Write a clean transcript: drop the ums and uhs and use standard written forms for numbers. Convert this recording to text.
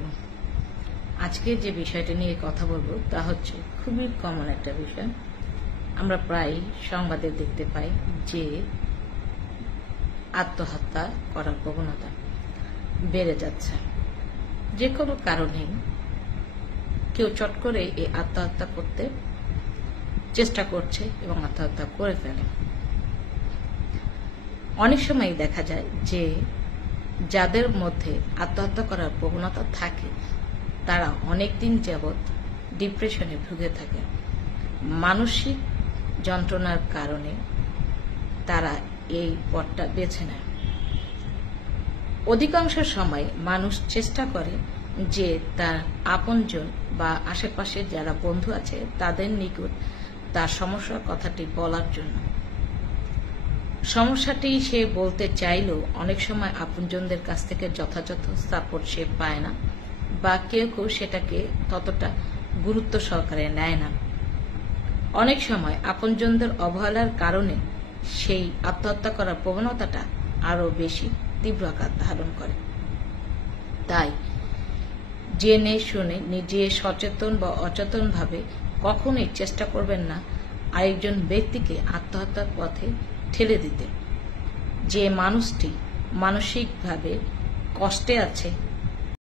আলাইকুম। আজকে যে বিষয়টা নিয়ে কথা বলবো তা হচ্ছে খুবই কমন একটা বিষয়। আমরা প্রায় সংবাদে দেখতে পাই যে আত্মহত্যা করার প্রবণতা বেড়ে যাচ্ছে। যে কোনো কারণেই কেউ চট করে এই আত্মহত্যা করতে চেষ্টা করছে এবং আত্মহত্যা করে ফেলে। অনেক সময় দেখা যায় যে যাদের মধ্যে আত্মহত্যা করার প্রবণতা থাকে তারা অনেকদিন যাবৎ ডিপ্রেশনে ভুগে থাকে। মানসিক যন্ত্রণার কারণে তারা এই পথটা বেছে নেয়। অধিকাংশ সময় মানুষ চেষ্টা করে যে তার আপনজন বা আশেপাশে যারা বন্ধু আছে তাদের নিকট তার সমস্যার কথাটি বলার জন্য। সমস্যাটি সে বলতে চাইলেও অনেক সময় আপনজনদের কাছ থেকে যথাযথ সাপোর্ট সে পায় না বা কেউ কেউ সেটাকে ততটা গুরুত্ব সহকারে নেয় না। অনেক সময় আপনজনদের অবহেলার কারণে সেই আত্মহত্যা করার প্রবণতাটা আরো বেশি তীব্র আকার ধারণ করে। তাই জেনে শুনে নিজে সচেতন বা অচেতনভাবে কখনোই চেষ্টা করবেন না আরেকজন ব্যক্তিকে আত্মহত্যার পথে ঠেলে দিতে। যে মানুষটি মানসিকভাবে কষ্টে আছে